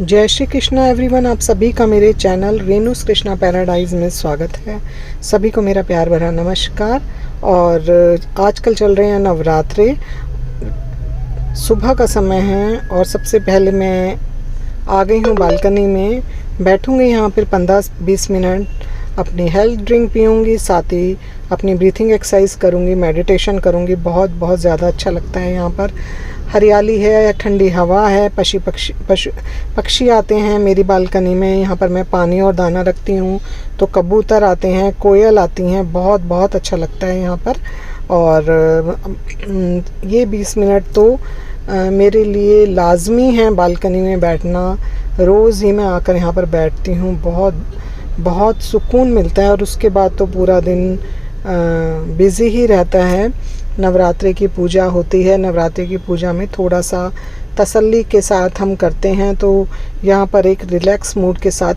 जय श्री कृष्णा एवरीवन। आप सभी का मेरे चैनल रेणुस कृष्णा पैराडाइज में स्वागत है। सभी को मेरा प्यार भरा नमस्कार। और आजकल चल रहे हैं नवरात्रे, सुबह का समय है और सबसे पहले मैं आ गई हूँ बालकनी में। बैठूँगी यहाँ पर 15-20 मिनट, अपनी हेल्थ ड्रिंक पीऊँगी, साथ ही अपनी ब्रीथिंग एक्सरसाइज करूँगी, मेडिटेशन करूँगी। बहुत ज़्यादा अच्छा लगता है। यहाँ पर हरियाली है, ठंडी हवा है, पक्षी आते हैं मेरी बालकनी में। यहाँ पर मैं पानी और दाना रखती हूँ तो कबूतर आते हैं, कोयल आती हैं। बहुत अच्छा लगता है यहाँ पर। और ये 20 मिनट तो मेरे लिए लाजमी है बालकनी में बैठना। रोज़ ही मैं आकर यहाँ पर बैठती हूँ। बहुत सुकून मिलता है। और उसके बाद तो पूरा दिन बिज़ी ही रहता है। नवरात्रि की पूजा होती है। नवरात्रि की पूजा में थोड़ा सा तसल्ली के साथ हम करते हैं, तो यहाँ पर एक रिलैक्स मूड के साथ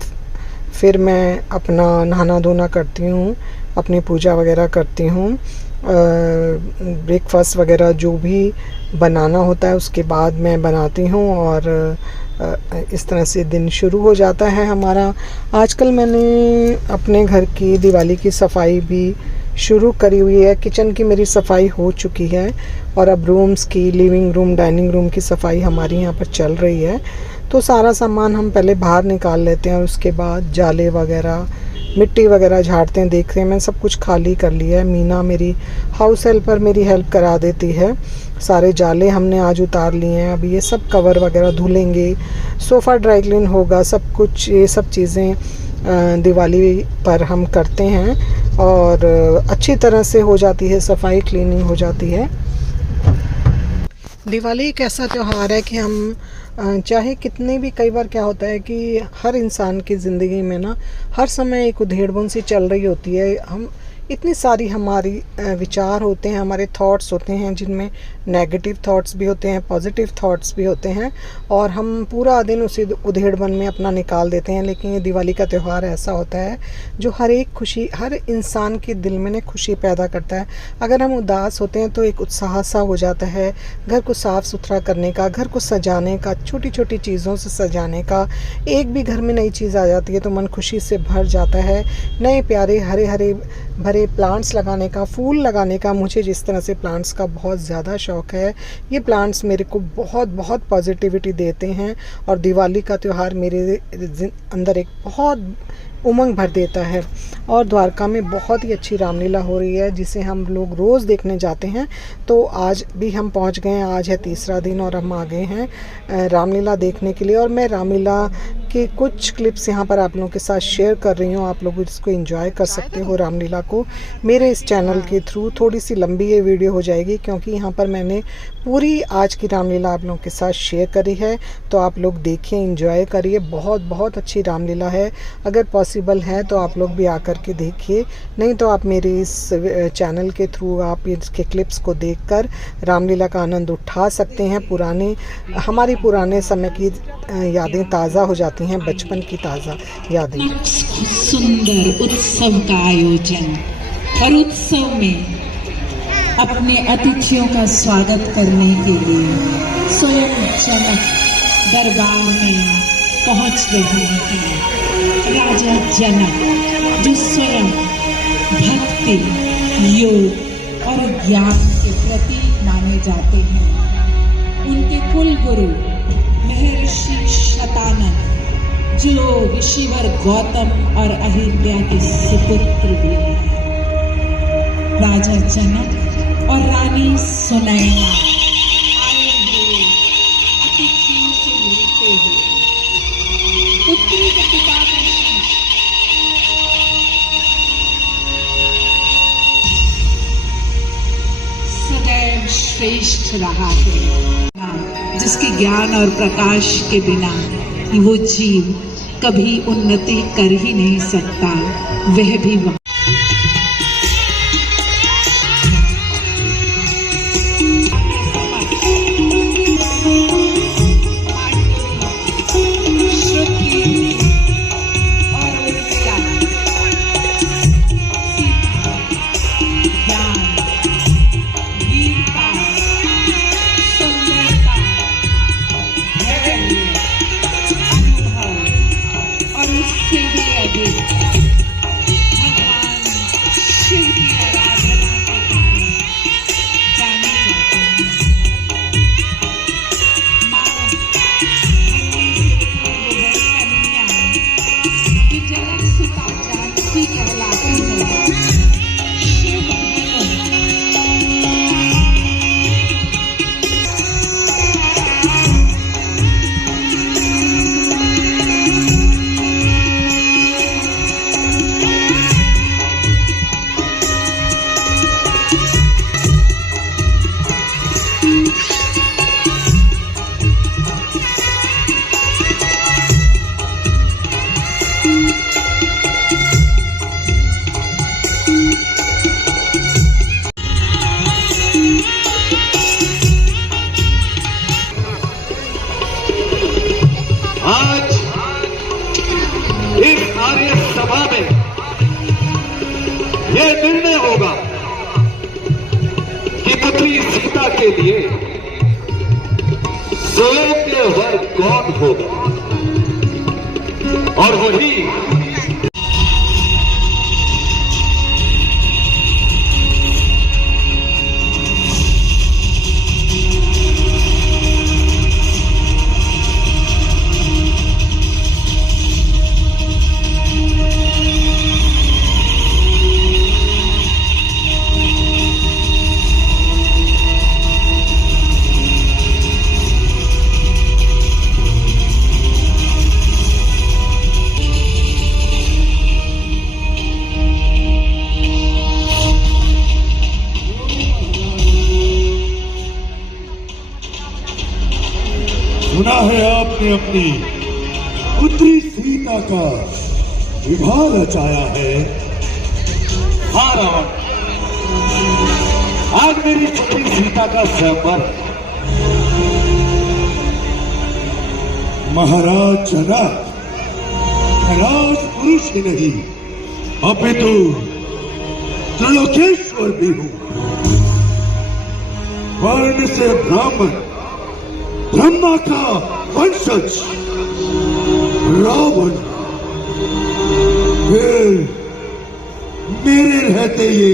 फिर मैं अपना नहाना धोना करती हूँ, अपनी पूजा वगैरह करती हूँ। ब्रेकफास्ट वगैरह जो भी बनाना होता है उसके बाद मैं बनाती हूँ और इस तरह से दिन शुरू हो जाता है हमारा। आजकल मैंने अपने घर की दिवाली की सफाई भी शुरू करी हुई है। किचन की मेरी सफाई हो चुकी है और अब रूम्स की, लिविंग रूम, डाइनिंग रूम की सफाई हमारी यहाँ पर चल रही है। तो सारा सामान हम पहले बाहर निकाल लेते हैं और उसके बाद जाले वगैरह, मिट्टी वगैरह झाड़ते हैं, देखते हैं। मैंने सब कुछ खाली कर लिया है। मीना मेरी हाउस हेल्पर मेरी हेल्प करा देती है। सारे जाले हमने आज उतार लिए हैं। अब ये सब कवर वगैरह धुलेंगे, सोफ़ा ड्राई क्लीन होगा, सब कुछ ये सब चीज़ें दिवाली पर हम करते हैं और अच्छी तरह से हो जाती है सफाई, क्लीनिंग हो जाती है। दिवाली एक ऐसा त्यौहार है कि हम चाहे कितने भी, कई बार क्या होता है कि हर इंसान की ज़िंदगी में ना हर समय एक उधेड़-बुन सी चल रही होती है। हम इतनी सारी हमारी विचार होते हैं, हमारे थॉट्स होते हैं, जिनमें नेगेटिव थॉट्स भी होते हैं, पॉजिटिव थॉट्स भी होते हैं, और हम पूरा दिन उसी उधेड़-बुन में अपना निकाल देते हैं। लेकिन ये दिवाली का त्यौहार ऐसा होता है जो हर इंसान के दिल में ना खुशी पैदा करता है। अगर हम उदास होते हैं तो एक उत्साह सा हो जाता है, घर को साफ़ सुथरा करने का, घर को सजाने का, छोटी छोटी चीज़ों से सजाने का। एक भी घर में नई चीज़ आ जाती है तो मन खुशी से भर जाता है। नए प्यारे हरे हरे भरे प्लांट्स लगाने का, फूल लगाने का। मुझे जिस तरह से प्लांट्स का बहुत ज़्यादा शौक़ है, ये प्लांट्स मेरे को बहुत पॉजिटिविटी देते हैं। और दिवाली का त्यौहार मेरे अंदर एक बहुत उमंग भर देता है। और द्वारका में बहुत ही अच्छी रामलीला हो रही है, जिसे हम लोग रोज़ देखने जाते हैं। तो आज भी हम पहुंच गए हैं। आज है तीसरा दिन और हम आ गए हैं रामलीला देखने के लिए। और मैं रामलीला के कुछ क्लिप्स यहाँ पर आप लोगों के साथ शेयर कर रही हूँ। आप लोग इसको एंजॉय कर सकते हो रामलीला को मेरे इस चैनल के थ्रू। थोड़ी सी लंबी ये वीडियो हो जाएगी क्योंकि यहाँ पर मैंने पूरी आज की रामलीला आप लोगों के साथ शेयर करी है। तो आप लोग देखिए, एंजॉय करिए। बहुत अच्छी रामलीला है। अगर पॉसिबल है तो आप लोग भी आकर के देखिए, नहीं तो आप मेरे इस चैनल के थ्रू आप इसके क्लिप्स को देखकर रामलीला का आनंद उठा सकते हैं। हमारी पुराने समय की यादें ताज़ा हो जाती हैं, बचपन की ताज़ा यादें। सुंदर उत्सव का आयोजन, और उत्सव में अपने अतिथियों का स्वागत करने के लिए स्वयं जनक दरबार में पहुंच रहे हैं। राजा जनक, जो स्वयं भक्ति, योग और ज्ञान के प्रतीक माने जाते हैं। उनके कुल गुरु महर्षि शतानंद, जो ऋषिवर गौतम और अहिल्या के सुपुत्र भी हैं। राजा जनक और रानी सुनैना आए हुए अतिथियों से मिलते हुए पुत्री के पिता का शीश सदैव श्रेष्ठ रहा है, जिसके ज्ञान और प्रकाश के बिना वो जीव कभी उन्नति कर ही नहीं सकता। वह भी आज इस आर्य सभा में यह निर्णय होगा कि पुत्री सीता के लिए योग्य वर कौन होगा, और वही सुना है आपने अपनी पुत्री सीता का विवाह रचाया है। हाँ रावण, आज मेरी पुत्री सीता का स्वयंवर। महाराज जनक राज पुरुष ही नहीं अपितु त्रिलोकेश्वर भी हूं। वर्ण से ब्राह्मण, ब्रह्मा का वंशज रावण, फिर मेरे रहते ये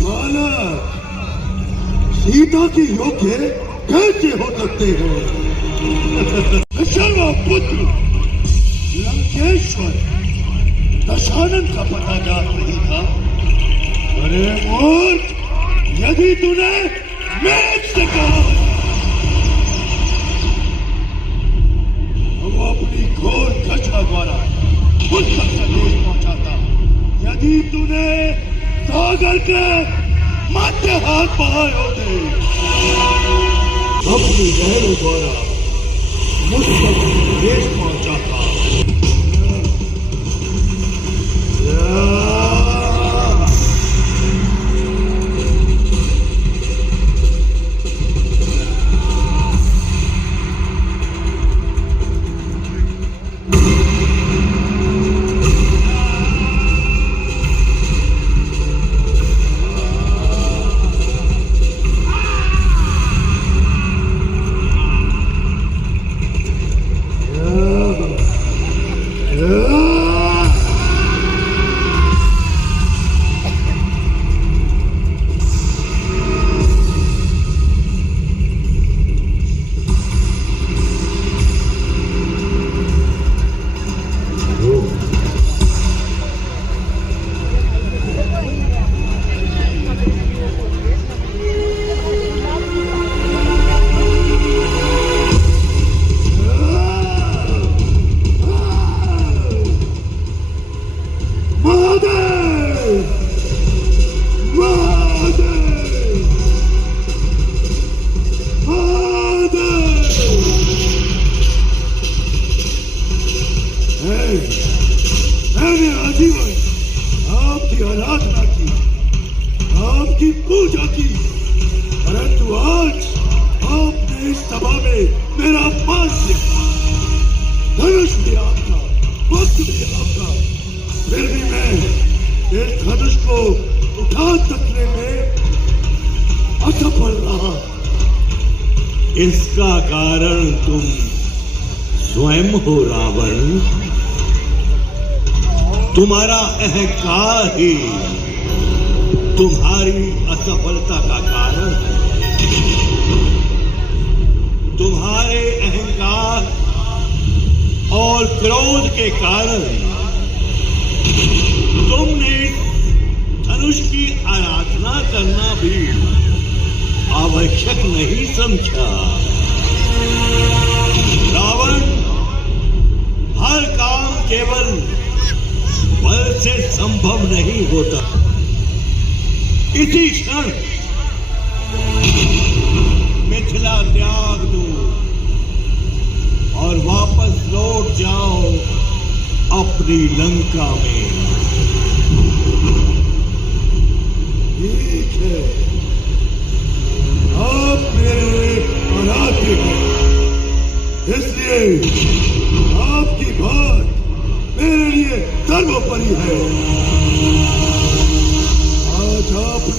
बालक सीता के योग्य कैसे हो सकते हैं? शर्मा पुत्र लंकेश्वर दशानन का पता जात नहीं था। अरे मूर्ख, यदि तूने मेघ से कहा वो अपनी घोर घटना द्वारा खुद तक संदेश पहुंचाता। यदि तूने सागर के मध्य हाथ बहाए होते, अपनी लहरों द्वारा मुझ तक संदेश पहुंचाता। मैंने आजीवन आपकी आराधना की, आपकी पूजा की, परंतु आज आपने इस सभा में मेरा अपमान किया। धनुष भी आपका, वक्त भी आपका, फिर भी मैं इस धनुष को उठा सकने में असफल रहा। इसका कारण तुम स्वयं हो रावण। तुम्हारा अहंकार ही तुम्हारी असफलता का कारण है। तुम्हारे अहंकार और क्रोध के कारण तुमने धनुष की आराधना करना भी आवश्यक नहीं समझा। रावण, हर काम केवल बल से संभव नहीं होता। इसी क्षण मिथिला त्याग दो और वापस लौट जाओ अपनी लंका में।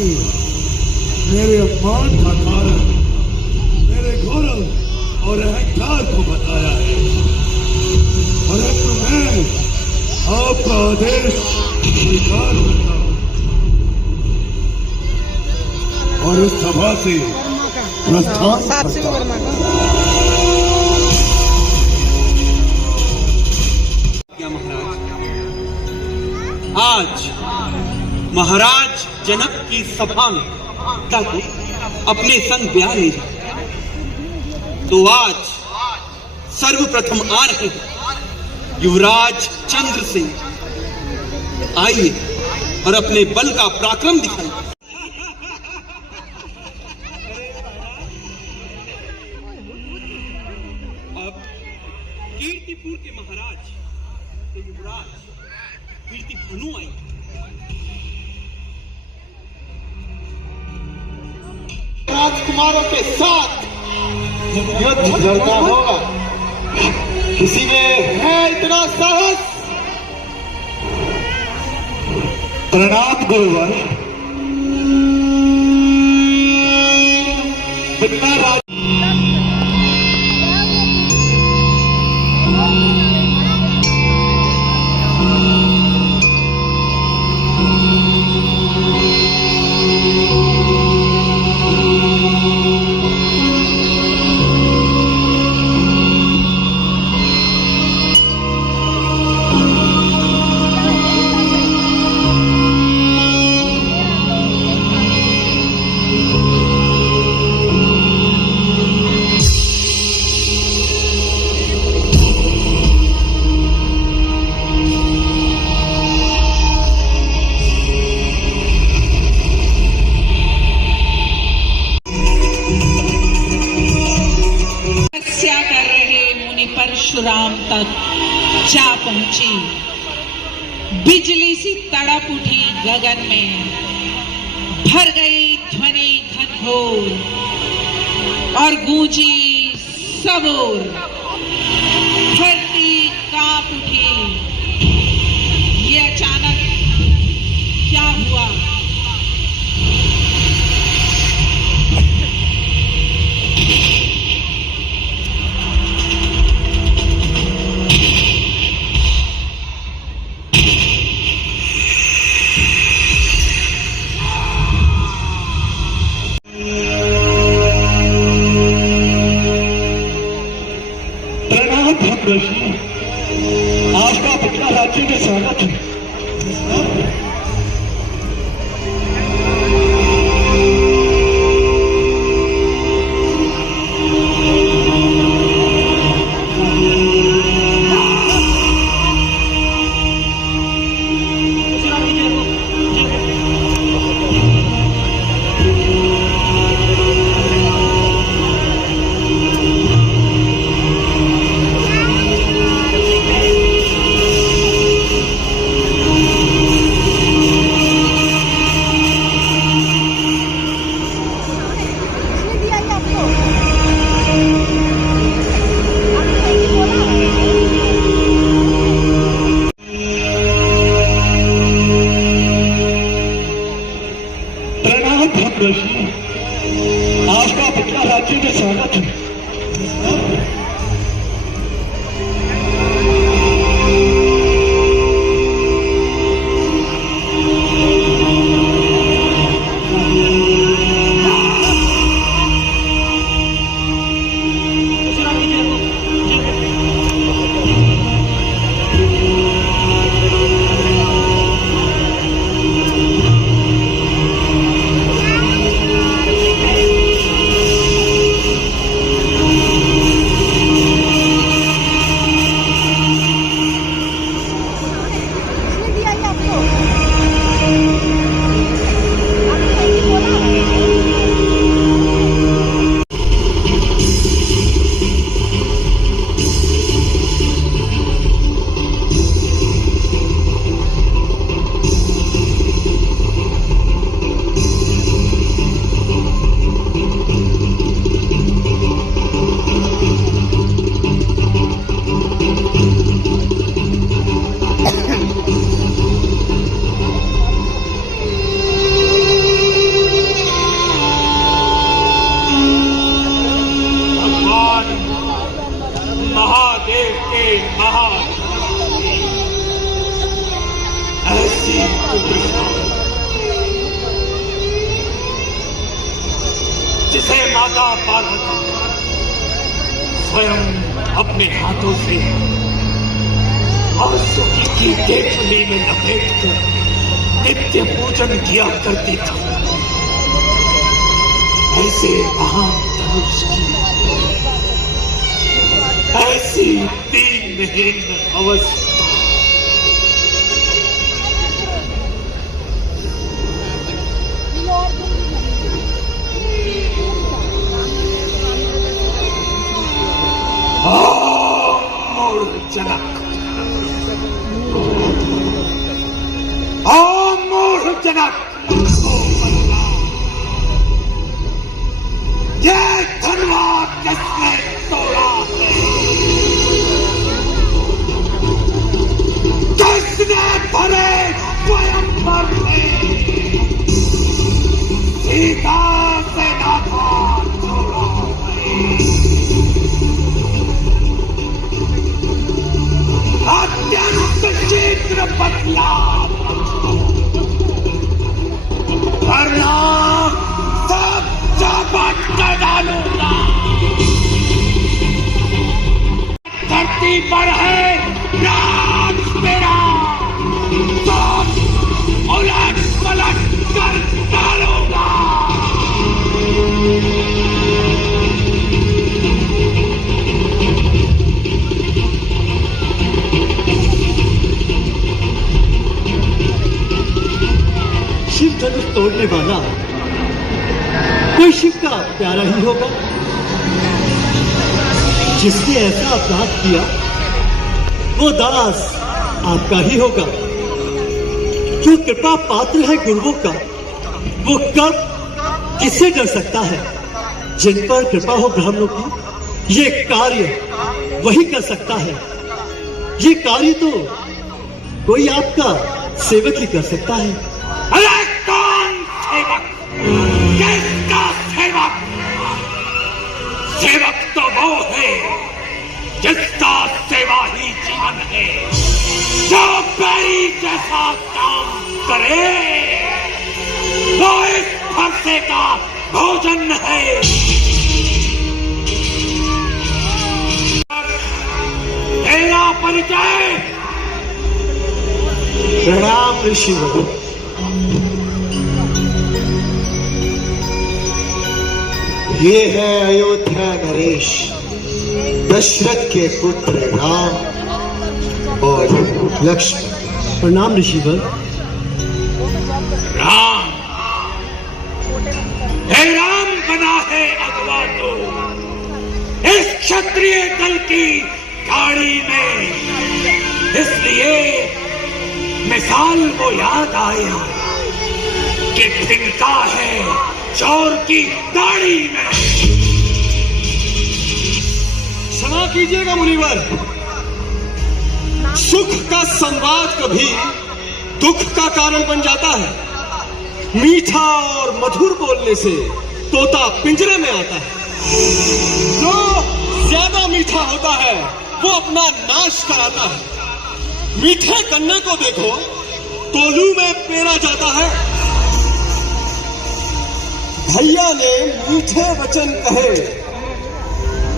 ने मेरे अपमान का कारण मेरे गौरव और अहंकार को बताया है, परंतु मैं आपका आदेश स्वीकार करता हूँ और इस सभा से प्रस्थान सात करता सिंह हूँ। वर्मा का क्या महाराज, आज महाराज जनक की सभा में सीता को अपने संग ब्याह ले जाए, तो आज सर्वप्रथम आ रहे हैं युवराज चंद्र सिंह। आइए और अपने बल का पराक्रम दिखाइए। अब कीर्तिपुर के महाराज युवराज कीर्ति भानु आई। राजकुमारों के साथ युद्ध लड़ना होगा। किसी में है इतना साहस। प्रणाम गुरुवर। बिना राज तपस्या कर रहे मुनि परशुराम तक जा पहुंची। बिजली सी तड़प उठी गगन में, भर गई ध्वनि घनघोर और गूंजी सब ओर। धरती कांप उठी। ये अचानक क्या हुआ? प्रणाम भद्रश्री, आपका अपना राज्य में स्वागत है। प्रणाम भद्रश्री, आपका अपना राज्य में स्वागत है। माता पार्वती स्वयं अपने हाथों से वासुकी की देखनी में लपेटकर नित्य पूजन किया करती थी। ऐसे महान धनुष की ऐसी दीनहीन अवस्था जनक, मूढ़ जनक, ये धनवाद किसने तोड़ा है? किसने भरे स्वयंवर में सीता से नाथा जोड़ा है? अत्यंत शीघ्र बदला वरना सब चापट कर डालूंगा। धरती पर है राज मेरा, सब उलट पलट कर डालूंगा। शिव धनुष तोड़ने वाला कोई शिव का प्यारा ही होगा। जिसने ऐसा अपराध किया वो दास आपका ही होगा। जो कृपा पात्र है गुरुओं का वो कब किससे डर सकता है? जिन पर कृपा हो ब्राह्मणों की ये कार्य वही कर सकता है। ये कार्य तो कोई आपका सेवक ही कर सकता है। अरे कौन सेवक? किसका सेवक? सेवक तो वो है जिसका सेवा ही जीवन है, जो बैरी जैसा काम करे वो इस फरसे का भोजन है। तेरा परिचय? प्रणाम ऋषि वरुण। ये है अयोध्या नरेश, दशरथ के पुत्र राम और लक्ष्मण। प्रणाम ऋषिवर। राम, हे राम बना है अगवा तो इस क्षत्रिय दल की गाड़ी में, इसलिए मिसाल वो याद आया कि तिनका है चोर की दाढ़ी में। क्षमा कीजिएगा मुनिवर, सुख का संवाद कभी दुख का कारण बन जाता है। मीठा और मधुर बोलने से तोता पिंजरे में आता है। जो ज्यादा मीठा होता है वो अपना नाश कराता है। मीठे गन्ने को देखो तोलू में पेरा जाता है। भैया ने मीठे वचन कहे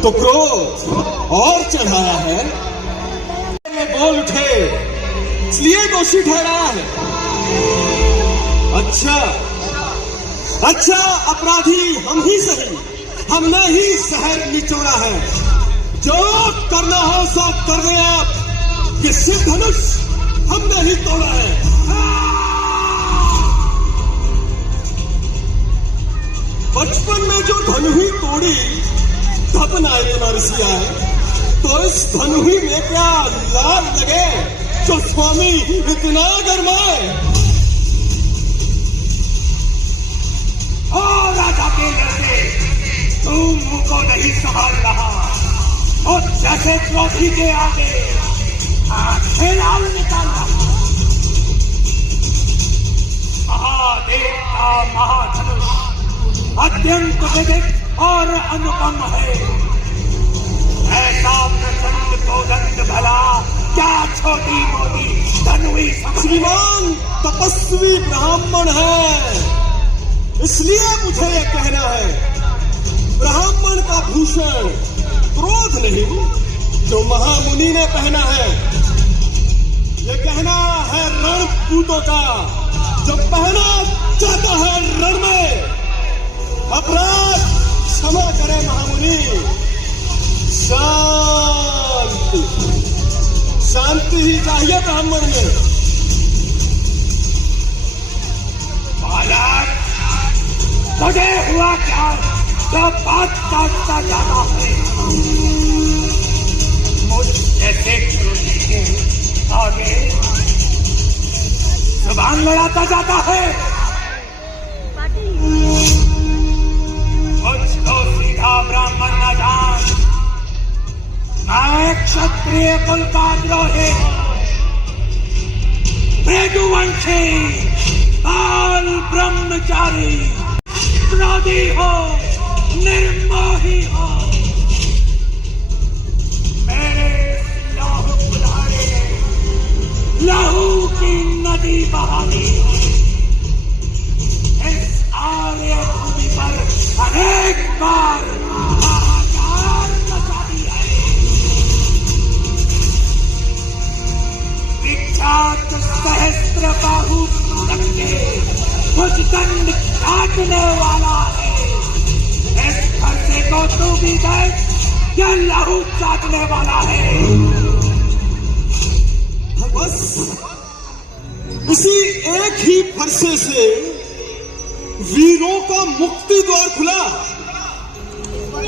तो क्रोध और चढ़ाया है। में बोल उठे इसलिए दोषी ठहराया है। अच्छा अपराधी हम ही सही, हमने ही शहर निचोड़ा है। जो करना हो सो कर दे आप, कि शिव धनुष हमने ही तोड़ा है। बचपन में जो धनुही तोड़ी तब नायक नरसी आए, तो इस धनुही में क्या लाल लगे जो स्वामी इतना गरमाए। ओ राजा के लड़के, तू मुंह को नहीं संभाल रहा और जैसे चौधरी के आगे खेलाल निकाल रहा। महादेव का महाधनुष अत्यंत विदित और अनुपम है। ऐसा प्रचंड कोदंड भला क्या छोटी मोटी धनुई श्रीमान तपस्वी ब्राह्मण है, इसलिए मुझे यह कहना है। ब्राह्मण का भूषण क्रोध नहीं, जो महामुनि ने पहना है ये गहना है रणपूतों का, जो पहना जाता है रण में। अपराध क्षमा करे महामुनि। शांति, शांति ही चाहिए ब्राह्मण में। बालक, तुझे हुआ क्या जो बात काटता जाता है? मुझ जैसे क्रोधी के आगे जुबान लड़ाता जाता है। मुझको सीधा ब्राह्मण न जान, मैं क्षत्रिय कुल का द्रोही हूं, मृदुवंशी, बाल ब्रह्मचारी, क्रोधी हो, निर्मोही हो। मेरे लहू कुल्हाड़े ने लहू की नदी बहा दी। इस आर्य भूमि पर अनेक बार हाहाकार मचा दी है। विख्यात सहस्त्र बाहु करके कुछ दंड काटने वाला है। इस खर्चे को तू भी देख, यह लहू चाटने वाला है। बस इसी एक ही फरसे से वीरों का मुक्ति द्वार खुला।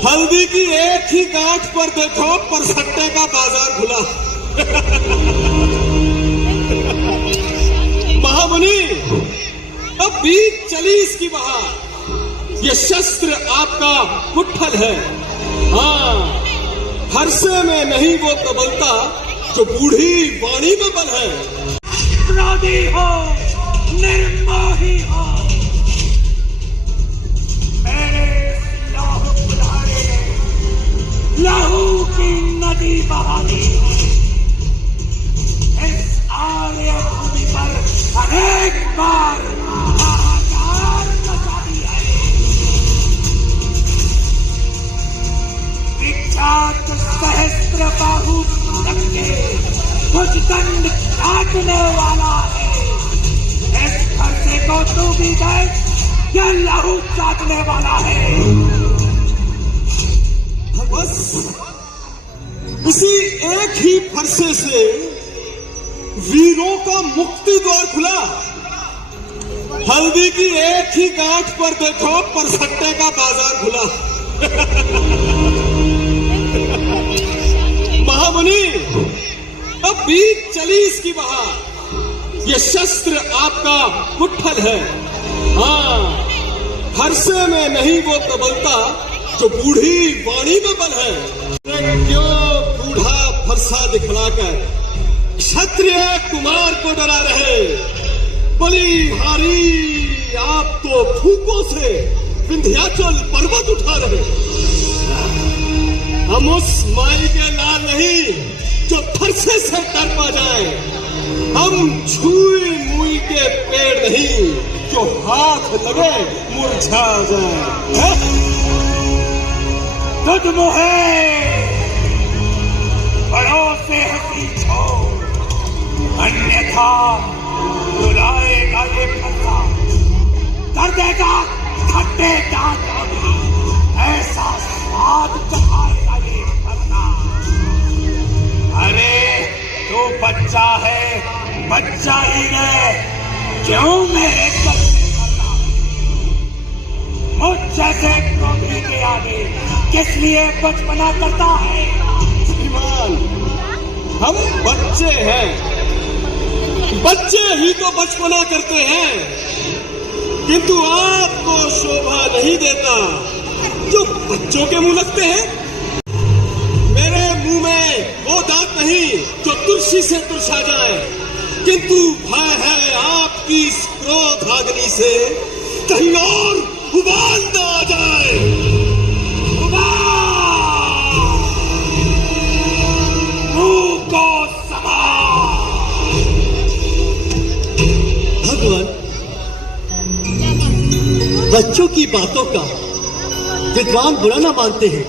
हल्दी की एक ही गांठ पर देखो परसट्टे का बाजार खुला। महामुनि, अब बीत चली इसकी बहार। ये शस्त्र आपका मुट्ठल है। हाँ, फरसे में नहीं वो प्रबलता जो बूढ़ी वाणी में बल है। क्रोधी हो, निर्मोही हो, मेरे लहू कुल्हाड़े ने लहू की नदी बहा दी। इस आर्य भूमि पर अनेक बार हाहाकार मचा दी है। विख्यात सहस्त्र बाहु करके कुछ दंड काटने वाला है। इस खर्चे को तू भी देख, यह लहू चाटने वाला है। बस इसी एक ही फरसे से वीरों का मुक्ति द्वार खुला। हल्दी की एक ही गांठ पर देखो परसट्टे का बाजार खुला। महामुनि, अब बीत चली इसकी बहार। ये शस्त्र आपका मुट्ठल है। हाँ, फरसे में नहीं वो प्रबलता जो बूढ़ी वाणी में बल है। क्यों बूढ़ा फरसा दिखलाकर क्षत्रिय कुमार को डरा रहे? बलिहारी, आप तो फूकों से विंध्याचल पर्वत उठा रहे। हम उस माई के लाल नहीं जो फरसे से डर पा जाए। हम छुई मुई के पेड़ नहीं जो हाथ लगे मुरझा जाए। तुझ मोहे बड़ों से हंसी छोड़, अन्यथा रुलाएगा ये फरसा, कर देगा खट्टे दांतों में ऐसा स्वाद चखाएगा ये फरसा। अरे तू बच्चा है, बच्चा ही रहे, क्यों मेरे कदम करता? मुझ जैसे क्रोधी के आगे किस लिए बचपना करता है? श्रीमान, हम बच्चे हैं, बच्चे ही तो बचपना करते हैं, किंतु आपको शोभा नहीं देता जो बच्चों के मुंह लगते हैं। मेरे मुंह में वो दांत नहीं जो तुलसी से तुरछा जाए, किंतु भय है आपकी इस क्रोध अग्नि से कहीं और उबाल न आ जाए। भगवान, बच्चों की बातों का विद्वान बुरा ना मानते हैं,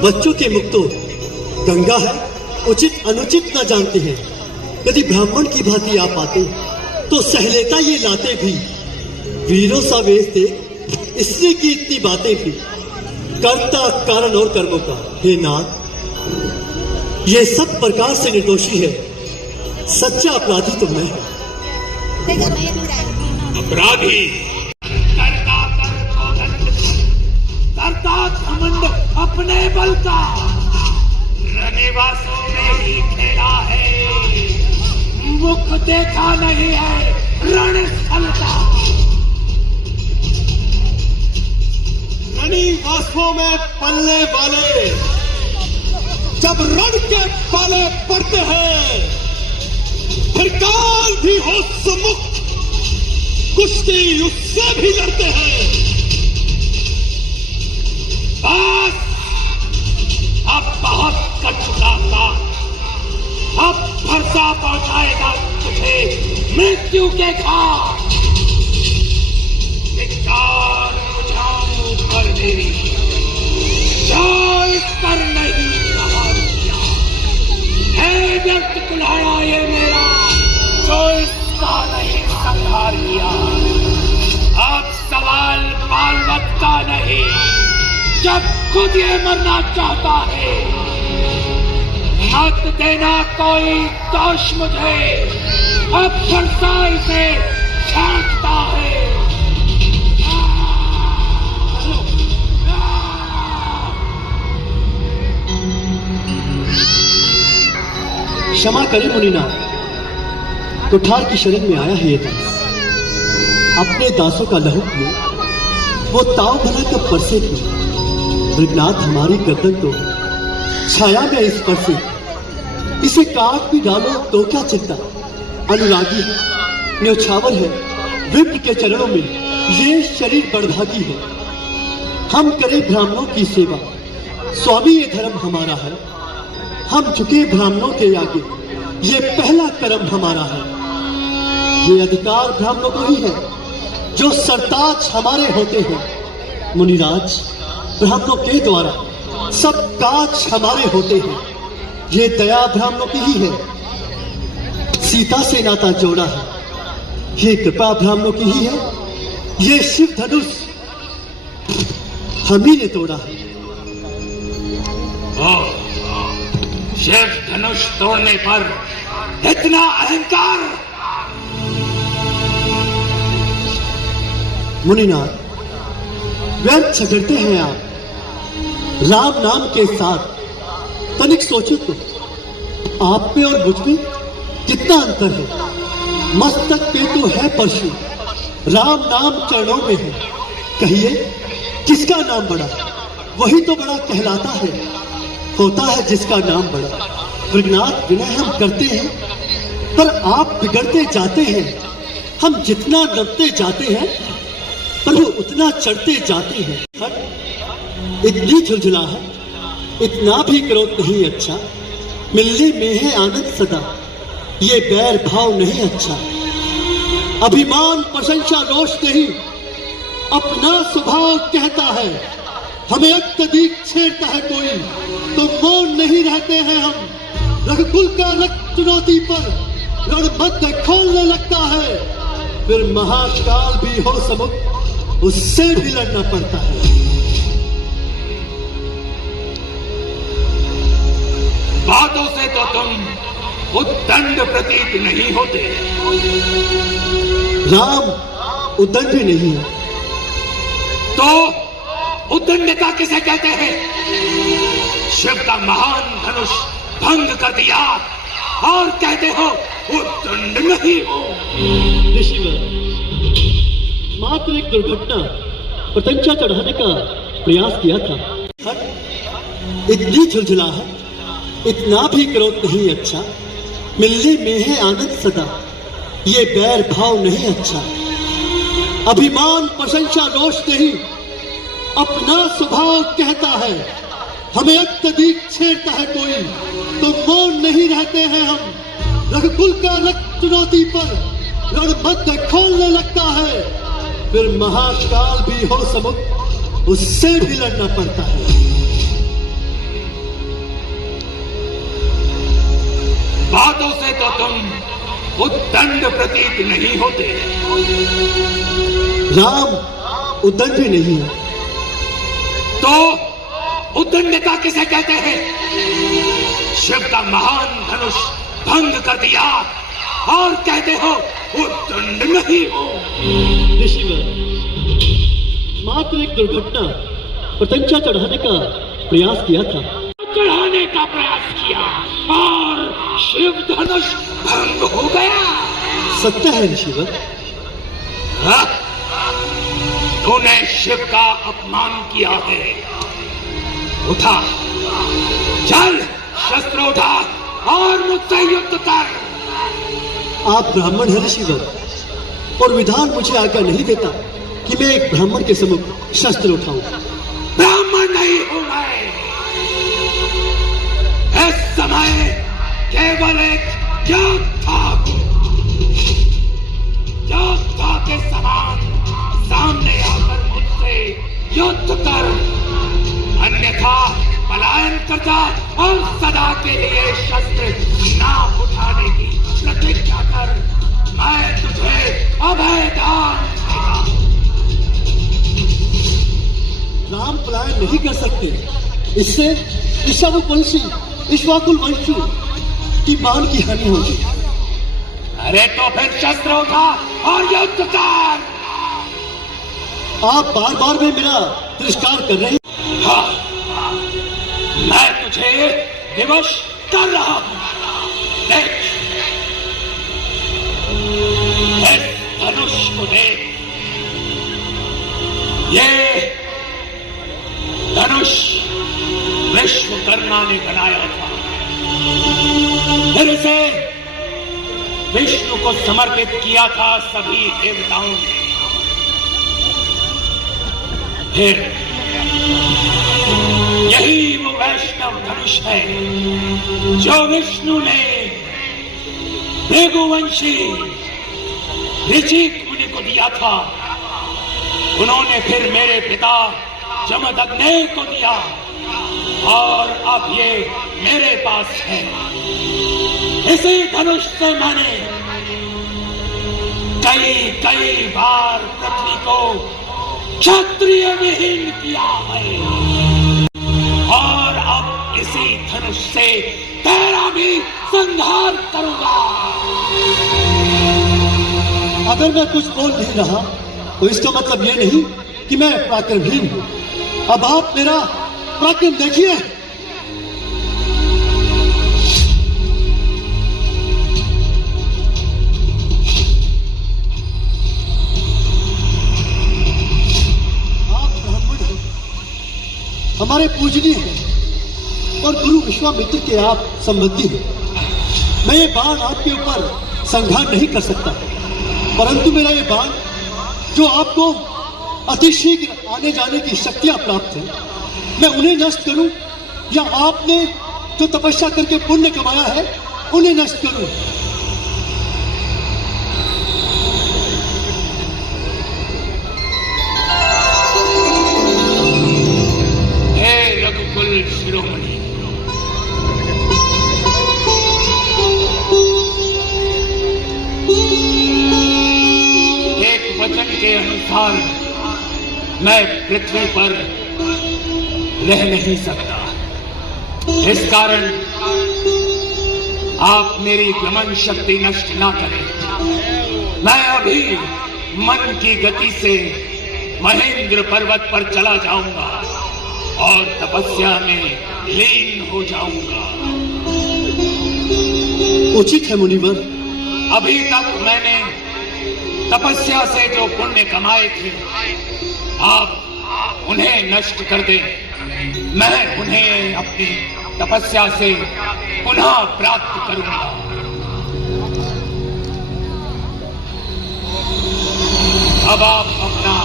बच्चों के मुख तो गंगा है, उचित अनुचित न जानते हैं। यदि ब्राह्मण की भांति आप आते तो सहलेता ये लाते भी, वीरों सा वेश थे इसलिए की इतनी बातें भी, कर्ता कारण और कर्मों का हे नाथ ये सब प्रकार से निर्दोषी है, सच्चा अपराधी तो मैं हूं। अपराधी करता घमंड अपने बल का, रनेवासों ने ही खेला है, मुख देखा नहीं है रणस्थल का। रनिवासों में पलने वाले जब रण के पाले पड़ते हैं, फिर काल भी हो सुमुख कुश्ती उससे भी लड़ते हैं। बस अब बहुत कर चुका था, अब भरसा पहुंचाएगा तुझे मृत्यु के घाट। धिक्कार बुझाऊं पर मेरी जो इस पर नहीं सवार किया है, व्यर्थ कुल्हाड़ा ये मेरा जो इसका नहीं संहार किया। अब सवाल बालवत का नहीं, जब खुद ये मरना चाहता है, मत देना कोई दोष मुझे, अब फरसाई से छांटता है। क्षमा करें मुनिनाथ, कुठार की शरण में आया है ये दास, अपने दासों का लहू पिए, वो ताव भला कब परसे थी। मृगनाथ हमारी गर्दन तो छाया में इस पर से, इसे काट भी डालो तो क्या चिंता। अनुरागी न्योछावर है विप्र के चरणों में, ये शरीर बड़भागी है। हम करें ब्राह्मणों की सेवा, स्वामी ये धर्म हमारा है। हम झुके ब्राह्मणों के आगे, ये पहला कर्म हमारा है। ये अधिकार ब्राह्मणों को ही है जो सरताज हमारे होते हैं। मुनिराज ब्राह्मणों के द्वारा सब काज हमारे होते हैं, ये दया ब्राह्मणों की ही है। सीता से नाता जोड़ा है, ये कृपा ब्राह्मणों की ही है। ये शिव धनुष हम ही ने तोड़ा है। शिव धनुष तोड़ने पर इतना अहंकार। मुनिनाथ व्यर्थ झगड़ते हैं आप राम नाम के साथ। तनिक सोचो तो, आप में और मुझ में कितना अंतर है। मस्तक पे तो है परशु, राम नाम चरणों में है। कहिए किसका नाम बड़ा, वही तो बड़ा कहलाता है। होता है जिसका नाम बड़ा। मृगनाथ विनय हम करते हैं, पर आप बिगड़ते जाते हैं। हम जितना नपते जाते हैं, पर वो उतना चढ़ते जाते हैं। इतनी झुलझुला है, इतना भी क्रोध नहीं अच्छा। मिलने में है आनंद सदा, ये बैर भाव नहीं अच्छा। अभिमान प्रशंसा रोष नहीं, अपना स्वभाव कहता है। हमें अत्यधिक छेड़ता है कोई तो मौन नहीं रहते हैं हम। रघुकुल का रक्त चुनौती पर रणभद्र खोलने लगता है, फिर महाकाल भी हो समुख उससे भी लड़ना पड़ता है। बातों से तो तुम उद्दंड प्रतीत नहीं होते। राम उद्दंड नहीं है तो उद्दंडता किसे कहते हैं? शिव का महान धनुष भंग कर दिया और कहते हो उद्दंड नहीं हो। ऋषिवर, मात्र एक दुर्घटना पतंचा चढ़ाने का प्रयास किया था। इतनी झुलझुला है, इतना भी क्रोध नहीं अच्छा। मिलने में है आनंद सदा, ये बैर भाव नहीं अच्छा। अभिमान प्रशंसा रोष नहीं, अपना स्वभाव कहता है। हमें अत्यधिक छेड़ता है कोई तो मौन नहीं रहते हैं हम। रघुकुल का रक्त चुनौती पर रणभद्र खोलने लगता है, फिर महाकाल भी हो समुख उससे भी लड़ना पड़ता है। बातों से तो तुम उद्दंड प्रतीत नहीं होते। राम उद्दंड भी नहीं है। तो उद्दंडता किसे कहते हैं? शिव का महान धनुष भंग कर दिया और कहते हो उद्दंड नहीं हो। ऋषिवर, मात्र एक दुर्घटना प्रत्यंचा चढ़ाने का प्रयास किया था। चढ़ाने का प्रयास किया और शिव धनुष भंग हो गया। सत्य है ऋषिवर। हाँ? तूने शिव का अपमान किया है। उठा, चल, शस्त्र उठा और मुझसे युद्ध कर। आप ब्राह्मण हैं ऋषिवर, और विधान मुझे आज्ञा नहीं देता कि मैं एक ब्राह्मण के सम्मुख शस्त्र उठाऊं। ब्राह्मण नहीं हूं मैं। इस समय केवल एक योद्धा हूं। योद्धा के समान सामने आकर मुझसे युद्ध कर, अन्यथा पलायन कर जा और सदा के लिए शस्त्र ना उठाने की प्रतिज्ञा कर। मैं तुझे अभय दान देगा। राम पलायन नहीं कर सकते। इससे इक्ष्वाकुल वंशी की मान की हानि होगी। अरे तो फिर शस्त्र उठा और युद्ध कर। आप बार बार में मेरा तिरस्कार कर रहे हैं। हाँ, मैं तुझे विवश कर रहा हूं। देख, इस धनुष को देख। ये धनुष विश्वकर्मा ने बनाया था। फिर इसे विष्णु को समर्पित किया था सभी देवताओं ने। फिर यही वो वैष्णव धनुष है जो विष्णु ने भृगुवंशी ऋचिक मुनि को दिया था। उन्होंने फिर मेरे पिता जमदग्नि को दिया और अब ये मेरे पास है। इसी धनुष से मैंने कई बार पृथ्वी को क्षत्रिय विहीन किया है और अब इसी धनुष से तेरा भी संहार करूंगा। अगर मैं कुछ बोल नहीं रहा तो इसका मतलब ये नहीं कि मैं पराक्रमहीन हूं। अब आप मेरा पराक्रम देखिए। आप ब्राह्मण हैं, हमारे पूजनीय हैं और गुरु विश्वामित्र के आप संबंधी हैं। मैं ये बाण आपके ऊपर संघार नहीं कर सकता, परंतु मेरा ये बाण जो आपको अतिशीघ्र आने जाने की शक्तियां प्राप्त हैं, मैं उन्हें नष्ट करूं या आपने जो तपस्या करके पुण्य कमाया है उन्हें नष्ट करूं? हे रघुकुल शिरोमणि, एक वचन के अनुसार मैं पृथ्वी पर रह नहीं सकता। इस कारण आप मेरी गमन शक्ति नष्ट ना करें। मैं अभी मन की गति से महेंद्र पर्वत पर चला जाऊंगा और तपस्या में लीन हो जाऊंगा। उचित है मुनिवर। अभी तक मैंने तपस्या से जो पुण्य कमाए थे, आप उन्हें नष्ट कर दें। मैं उन्हें अपनी तपस्या से पुनः प्राप्त करूंगा। अब आप अपना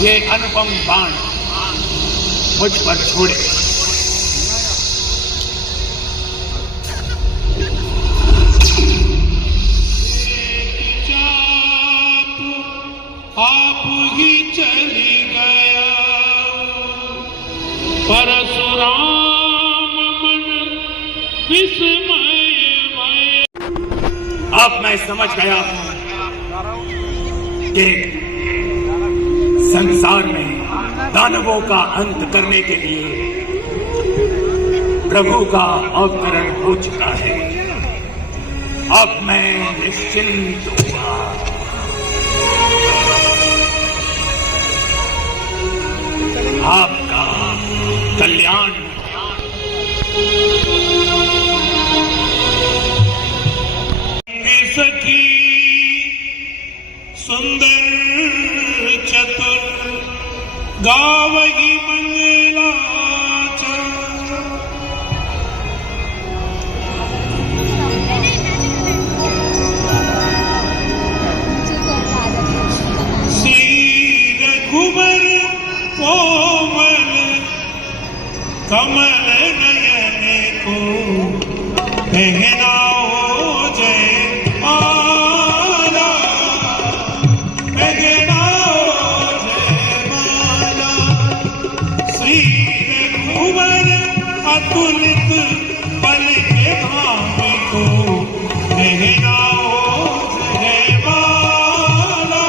ये अनुपम बाण मुझ पर छोड़े। आप ही चली गया परशुराम मन विस्मय भय। अब मैं समझ गया कि संसार में दानवों का अंत करने के लिए प्रभु का अवतरण हो चुका है। अब मैं निश्चिंत हुआ। आपका कल्याण। सखी सुंदर चतुर गावही मंगलाचरण। श्री रघुवर कोमल कमल नयन को पहनाओ जय माला, पहनाओ जय माला। श्री रघुवर अतुलित बल के भाव को पहनाओ जय माला,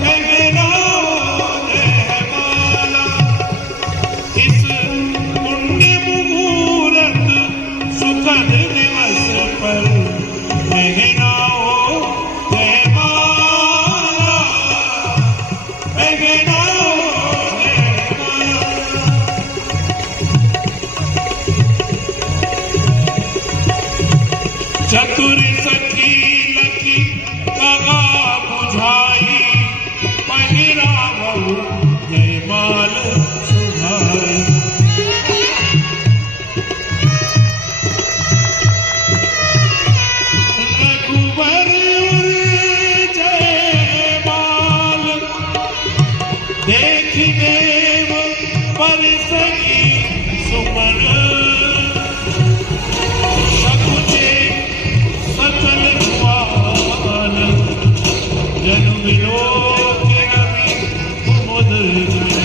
पहनाओ जय माला। इस पुण्य मुहूर्त सुखद दिवस पर पहनाओ जय माला, पहनाओ जय माला। चतुर सखी लखी कगा बुझाई, पहिरावहु जय माल सुहाई। रघुवर जय माल देख देव पर सही सुमन। सकुचे सकल कुआल जनु विलोक रवि कुमुद जय।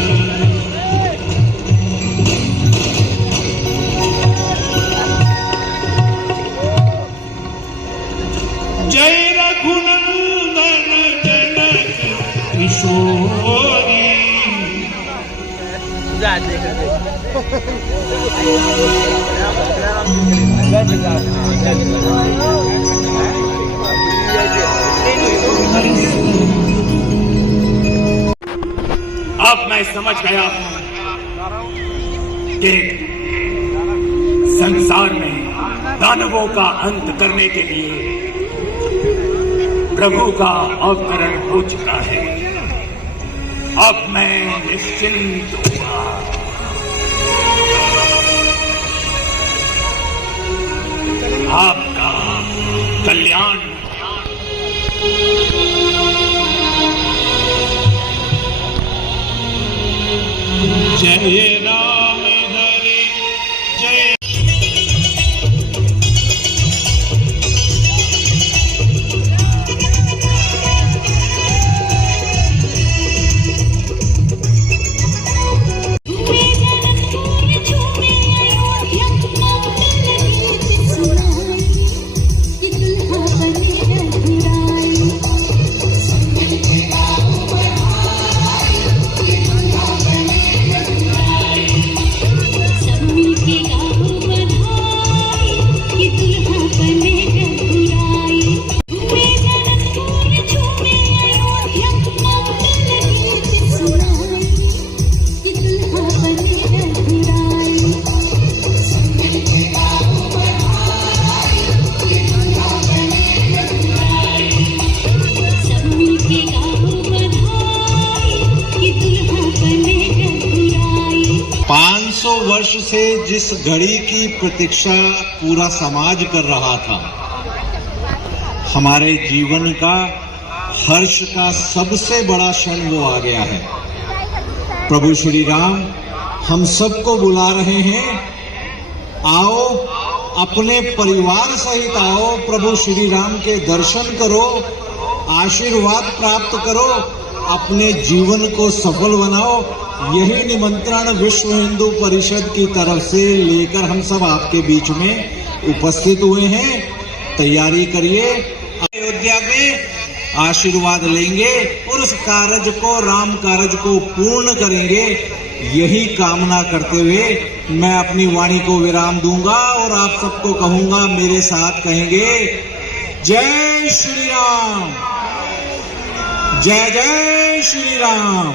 जय रघुनंदन जनक किशोरी। अब मैं समझ गया कि संसार में दानवों का अंत करने के लिए प्रभु का अवतरण हो चुका है। अब मैं निश्चिंत हुआ। आपका कल्याण। जय राम हरि जय। वर्ष से जिस घड़ी की प्रतीक्षा पूरा समाज कर रहा था, हमारे जीवन का हर्ष का सबसे बड़ा क्षण वो आ गया है। प्रभु श्री राम हम सबको बुला रहे हैं, आओ अपने परिवार सहित आओ, प्रभु श्री राम के दर्शन करो, आशीर्वाद प्राप्त करो अपने जीवन को सफल बनाओ। यही निमंत्रण विश्व हिंदू परिषद की तरफ से लेकर हम सब आपके बीच में उपस्थित हुए हैं। तैयारी करिए, अयोध्या में आशीर्वाद लेंगे और उस कार्य को, राम कार्य को पूर्ण करेंगे। यही कामना करते हुए मैं अपनी वाणी को विराम दूंगा और आप सबको कहूंगा, मेरे साथ कहेंगे, जय श्री राम, जय जय श्री राम।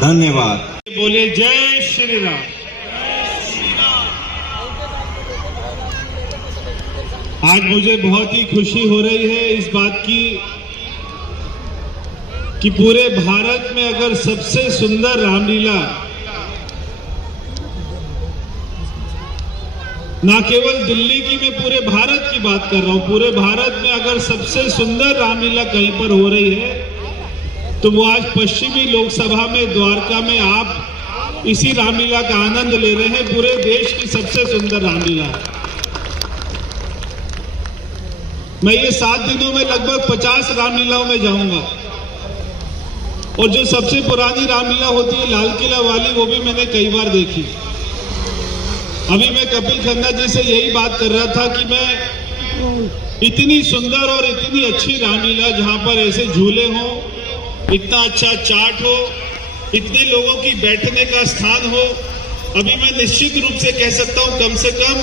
धन्यवाद। बोले जय श्री राम। आज मुझे बहुत ही खुशी हो रही है इस बात की कि पूरे भारत में अगर सबसे सुंदर रामलीला, ना केवल दिल्ली की, मैं पूरे भारत की बात कर रहा हूं, पूरे भारत में अगर सबसे सुंदर रामलीला कहीं पर हो रही है तो वो आज पश्चिमी लोकसभा में, द्वारका में आप इसी रामलीला का आनंद ले रहे हैं। पूरे देश की सबसे सुंदर रामलीला। मैं ये 7 दिनों में लगभग 50 रामलीलाओं में जाऊंगा और जो सबसे पुरानी रामलीला होती है लाल किला वाली, वो भी मैंने कई बार देखी। अभी मैं कपिल खन्ना जी से यही बात कर रहा था कि मैं इतनी सुंदर और इतनी अच्छी रामलीला, जहां पर ऐसे झूले हों, इतना अच्छा चाट हो, इतने लोगों की बैठने का स्थान हो, अभी मैं निश्चित रूप से कह सकता हूं कम से कम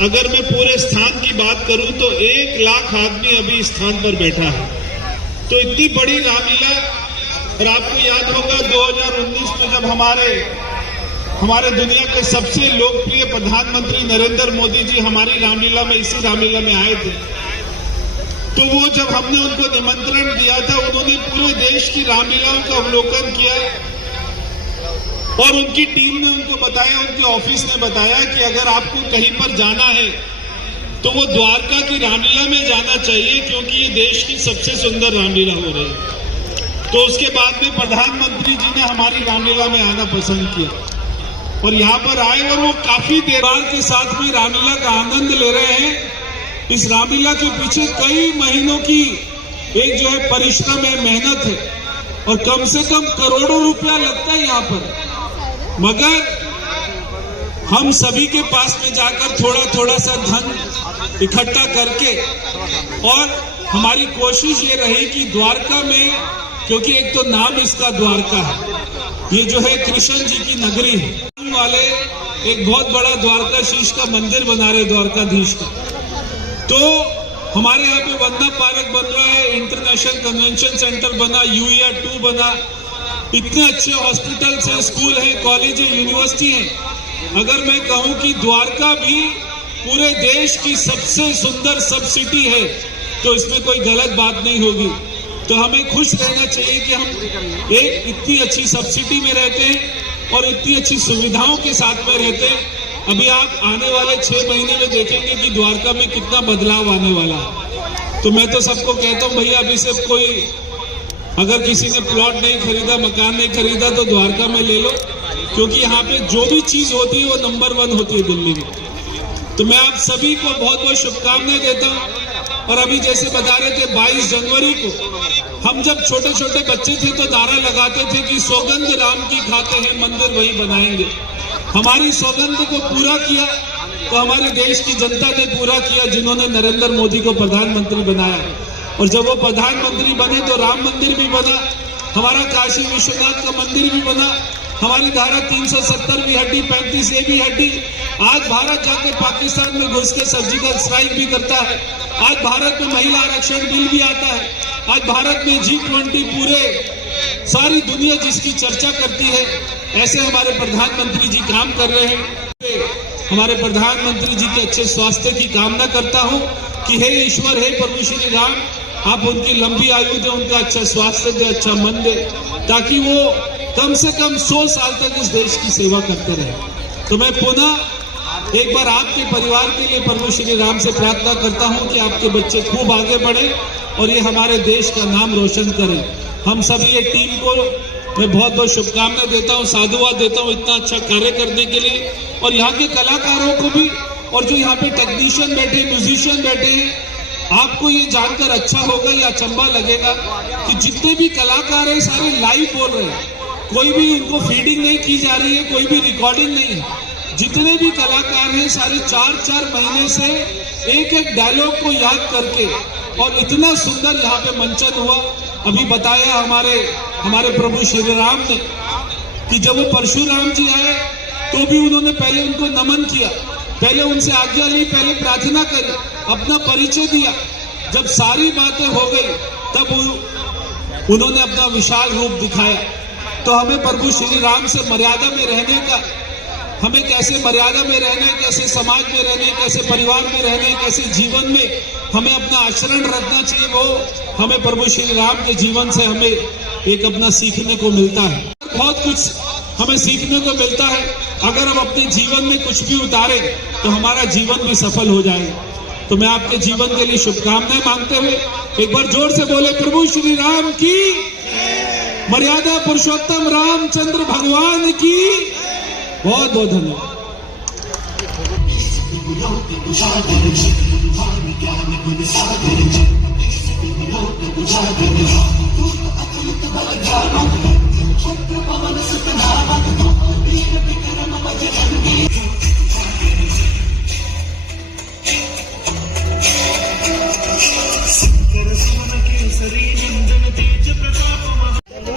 अगर मैं पूरे स्थान की बात करूं तो 1 लाख आदमी अभी स्थान पर बैठा है। तो इतनी बड़ी रामलीला। और आपको याद होगा 2019 में जब हमारे दुनिया के सबसे लोकप्रिय प्रधानमंत्री नरेंद्र मोदी जी हमारी रामलीला में, इसी रामलीला में आए थे, तो वो जब हमने उनको निमंत्रण दिया था, उन्होंने पूरे देश की रामलीलाओं का अवलोकन किया और उनकी टीम ने उनको बताया, उनके ऑफिस ने बताया कि अगर आपको कहीं पर जाना है तो वो द्वारका की रामलीला में जाना चाहिए, क्योंकि ये देश की सबसे सुंदर रामलीला हो रही है। तो उसके बाद में प्रधानमंत्री जी ने हमारी रामलीला में आना पसंद किया और यहाँ पर आए और वो काफी देर के साथ में रामलीला का आनंद ले रहे हैं। इस रामलीला के पीछे कई महीनों की एक जो है परिश्रम है, मेहनत है और कम से कम करोड़ों रुपया लगता है यहाँ पर। मगर हम सभी के पास में जाकर थोड़ा थोड़ा सा धन इकट्ठा करके, और हमारी कोशिश ये रही कि द्वारका में, क्योंकि एक तो नाम इसका द्वारका है, ये जो है कृष्ण जी की नगरी है, वाले एक बहुत बड़ा द्वारकाशीष का मंदिर बना रहे, द्वारकाधीश का। तो हमारे यहाँ पे वंदना पार्क बन रहा है, इंटरनेशनल कन्वेंशन सेंटर बना, UER 2 बना, इतने अच्छे हॉस्पिटल्स हैं, स्कूल हैं, कॉलेज है, यूनिवर्सिटी है। अगर मैं कहूं कि द्वारका भी पूरे देश की सबसे सुंदर सब सिटी है तो इसमें कोई गलत बात नहीं होगी। तो हमें खुश रहना चाहिए कि हम एक इतनी अच्छी सब सिटी में रहते हैं और इतनी अच्छी सुविधाओं के साथ में रहते हैं। अभी आप आने वाले 6 महीने में देखेंगे कि द्वारका में कितना बदलाव आने वाला है। तो मैं तो सबको कहता हूं, भैया अभी से कोई, अगर किसी ने प्लॉट नहीं खरीदा, मकान नहीं खरीदा, तो द्वारका में ले लो, क्योंकि यहाँ पे जो भी चीज होती है वो नंबर 1 होती है दिल्ली में। तो मैं आप सभी को बहुत बहुत शुभकामनाएं देता हूँ। और अभी जैसे बता रहे थे 22 जनवरी को हम जब छोटे छोटे बच्चे थे तो नारा लगाते थे कि सौगंध राम की खाते हैं, मंदिर वही बनाएंगे। हमारी सौगंध को पूरा किया तो हमारे देश की जनता ने पूरा किया, जिन्होंने नरेंद्र मोदी को प्रधानमंत्री बनाया। और जब वो प्रधानमंत्री बने तो राम मंदिर भी बना, हमारा काशी विश्वनाथ का मंदिर भी बना, हमारी धारा 370 भी हटी, 35A भी हटी। आज भारत जाकर पाकिस्तान में घुस के सर्जिकल स्ट्राइक भी करता है। आज भारत में महिला आरक्षण बिल भी आता है। आज भारत में G20 पूरे सारी दुनिया जिसकी चर्चा करती है, ऐसे हमारे प्रधानमंत्री जी काम कर रहे हैं। हमारे प्रधानमंत्री जी के अच्छे स्वास्थ्य की कामना करता हूं कि हे ईश्वर, हे प्रभु श्री राम, आप उनकी लंबी आयु दे, उनका अच्छा स्वास्थ्य दे, अच्छा मन दे, ताकि वो कम से कम 100 साल तक इस देश की सेवा करते रहे। तो मैं पुनः एक बार आपके परिवार के लिए प्रभु श्री राम से प्रार्थना करता हूं कि आपके बच्चे खूब आगे बढ़े और ये हमारे देश का नाम रोशन करें। हम सभी ये टीम को मैं बहुत बहुत शुभकामनाएं देता हूं, साधुवाद देता हूं इतना अच्छा कार्य करने के लिए, और यहाँ के कलाकारों को भी, और जो यहाँ पे टेक्नीशियन बैठे, म्यूजिशियन बैठे हैं, आपको ये जानकर अच्छा होगा या अचंभा लगेगा कि जितने भी कलाकार हैं सारे लाइव बोल रहे हैं, कोई भी उनको फीडिंग नहीं की जा रही है, कोई भी रिकॉर्डिंग नहीं है। जितने भी कलाकार हैं सारे 4-4 महीने से एक डायलॉग को याद करके, और इतना सुंदर यहाँ पे मंचन हुआ। अभी बताया हमारे प्रभु श्री राम ने कि जब वो परशुराम जी आए तो भी उन्होंने पहले उनको नमन किया, पहले उनसे आज्ञा ली, पहले प्रार्थना करी, अपना परिचय दिया। जब सारी बातें हो गई तब उन्होंने अपना विशाल रूप दिखाया। तो हमें प्रभु श्री राम से मर्यादा में रहने का, हमें कैसे मर्यादा में रहना है, कैसे समाज में रहना है, कैसे परिवार में रहना है, कैसे जीवन में हमें अपना आचरण रखना चाहिए, वो हमें प्रभु श्री राम के जीवन से हमें एक अपना सीखने को मिलता है। बहुत कुछ हमें सीखने को मिलता है। अगर हम अपने जीवन में कुछ भी उतारें तो हमारा जीवन भी सफल हो जाएगा। तो मैं आपके जीवन के लिए शुभकामनाएं मांगते हुए एक बार जोर से बोले प्रभु श्री राम की, मर्यादा पुरुषोत्तम रामचंद्र भगवान की। बहुत बहुत धन्यवाद।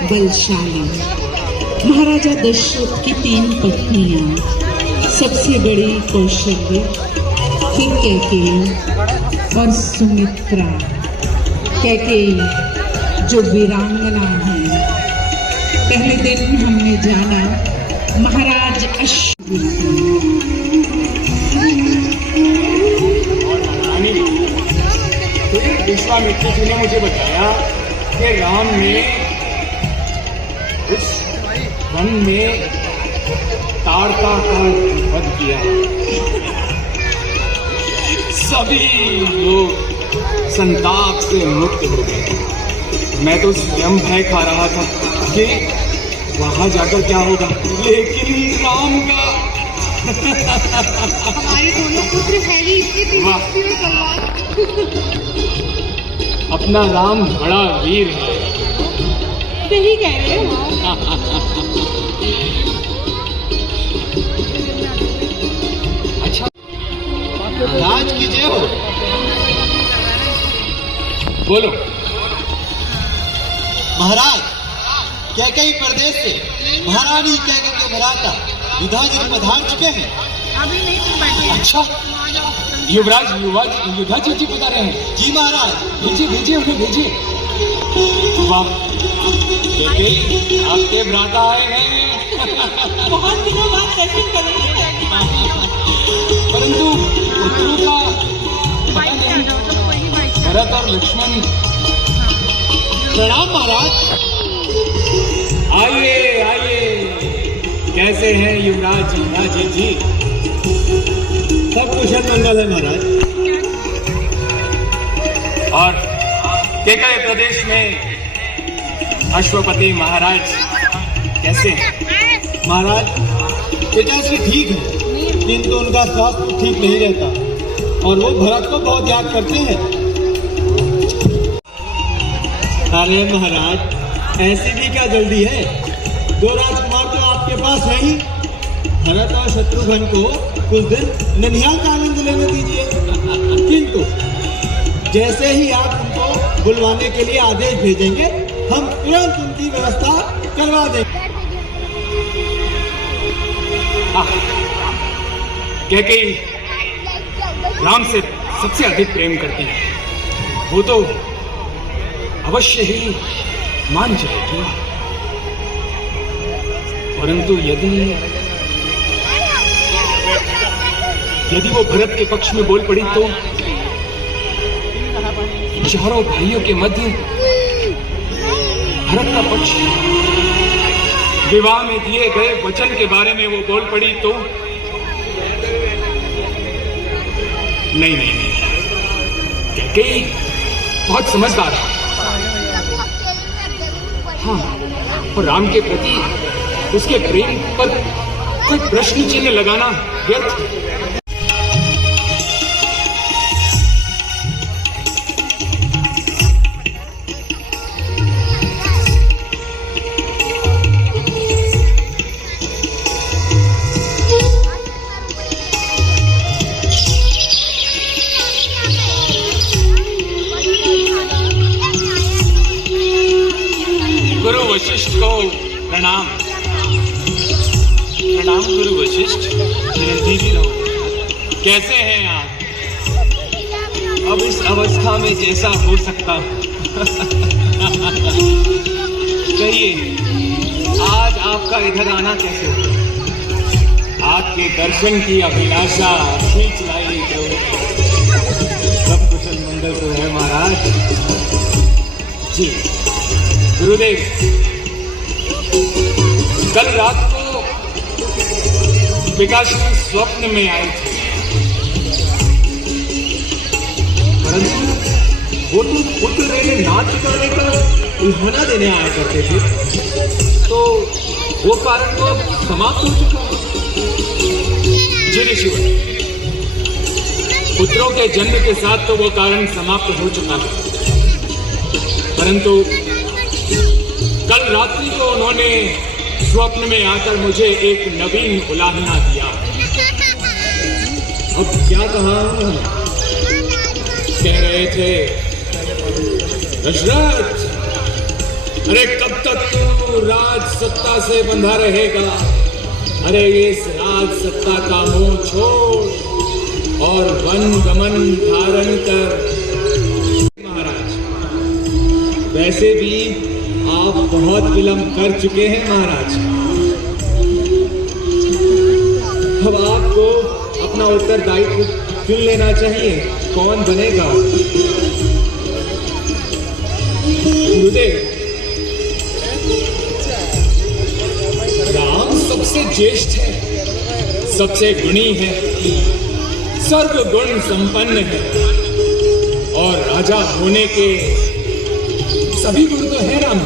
बलशाली महाराजा दशरथ की 3 पत्नियां, सबसे बड़ी कौशल्य, फिर कैकेयी और सुमित्रा। कैकेयी जो वीरांगना है। पहले दिन हमने जाना महाराज विश्वामित्र जी ने मुझे बताया कि राम ने उस वन में ताड़का का वध किया। सभी लोग संताप से मुक्त हो गए। मैं तो स्वयं भय खा रहा था कि वहां जाकर क्या होगा, लेकिन राम का हमारे दोनों पुत्र हैं ही इतने तेजस्वी और बलवान। अपना राम बड़ा वीर है। सही कह रहे हो। अच्छा, राज की जय हो। बोलो। महाराज, कैकेयी प्रदेश से महारानी कैकेयी के भ्राता युधाजी पधार चुके हैं। अभी नहीं बैठे। अच्छा, युवराज जी बता रहे हैं। जी महाराज। भेजिए उन्हें भेजिए। वाह, कैकेयी आपके भ्राता आए हैं। बहुत दिनों बाद दर्शन करेंगे। परंतु पुत्रों का पता नहीं। भरत और लक्ष्मण। प्रणाम महाराज। आइए आइए, कैसे हैं युवराज जी? सब कुशल मंगल है महाराज। और कैकेयी प्रदेश में अश्वपति महाराज कैसे हैं? महाराज, पिताश्री ठीक है, किंतु उनका स्वास्थ्य ठीक नहीं रहता और वो भरत को बहुत याद करते हैं। अरे महाराज, ऐसी भी क्या जल्दी है? 2 राजकुमार तो आपके पास है ही। भरत और शत्रुघ्न को कुछ दिन ननिहाल का आनंद लेने दीजिए। किंतु जैसे ही आप उनको बुलवाने के लिए आदेश भेजेंगे, हम तुरंत उनकी व्यवस्था करवा देंगे। कैकेयी राम से सबसे अधिक प्रेम करती है। वो तो अवश्य ही मान जाएगी, परंतु यदि वो भरत के पक्ष में बोल पड़ी तो चारों भाइयों के मध्य भरत का पक्ष, विवाह में दिए गए वचन के बारे में वो बोल पड़ी तो नहीं, कैकेयी बहुत समझदार है। हाँ, और राम के प्रति उसके प्रेम पर कोई प्रश्न चिन्ह लगाना व्यर्थ है। वशिष्ठ को प्रणाम। प्रणाम गुरु वशिष्ठ। चिरंजीवी रहो। कैसे हैं आप? अब इस अवस्था में जैसा हो सकता कहिए, आज आपका इधर आना कैसे हो? आपके दर्शन की अभिलाषा खींच लाई तो सब कुशल मंगल तो है महाराज जी। गुरुदेव, कल रात को पिताश्री स्वप्न में आए थे, परंतु वो तो पुत्र रेले नाच करने का उल्हाना देने आया करते थे, तो वो कारण तो अब समाप्त हो चुका है। जी ऋषिवर, पुत्रों के जन्म के साथ तो वो कारण समाप्त हो चुका है, परंतु कल रात्रि को उन्होंने स्वप्न में आकर मुझे एक नवीन उलाहना दिया। अब क्या कहा? कह रहे थे, दशरथ, अरे कब तक तू राज सत्ता से बंधा रहेगा? अरे इस राज सत्ता का मोह छोड़ और वन गमन धारण कर। महाराज, वैसे भी आप बहुत विलंब कर चुके हैं महाराज। अब आपको अपना उत्तरदायित्व चुन लेना चाहिए, कौन बनेगा? गुरुदेव, राम सबसे ज्येष्ठ है, सबसे गुणी है, सर्वगुण संपन्न है और राजा होने के सभी गुण तो है राम।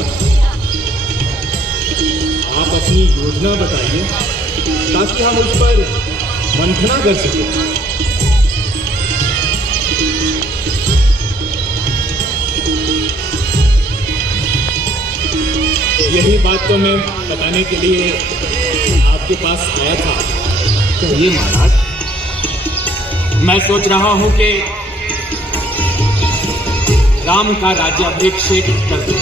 आप अपनी योजना बताइए ताकि हम उस पर मंथना कर सकें। यही बात तो मैं बताने के लिए आपके पास आया था। कहिए महाराज। मैं सोच रहा हूं कि राम का राज्याभिषेक कर दे।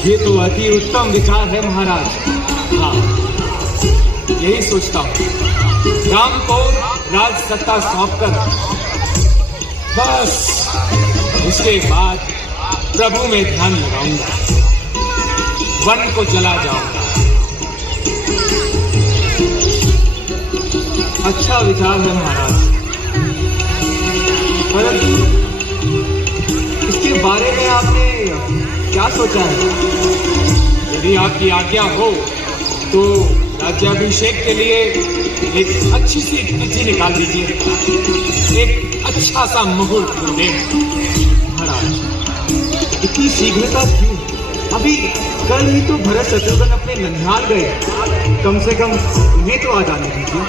ये तो अति उत्तम विचार है महाराज। हाँ, यही सोचता हूं। राम को राज सत्ता सौंपकर बस उसके बाद प्रभु में ध्यान लगाऊंगा, वन को जला जाऊंगा। अच्छा विचार है महाराज, परंतु इसके बारे में आपने क्या सोचा है? यदि आपकी आज्ञा हो तो राज्याभिषेक के लिए एक अच्छी सी तिथि निकाल दीजिए, एक अच्छा सा मुहूर्त गुरुदेव। महाराज, इतनी शीघ्रता क्यों? अभी कल ही तो भरत शत्रुघ्न अपने ननिहाल गए, कम से कम उन्हें तो आ जाने दीजिए।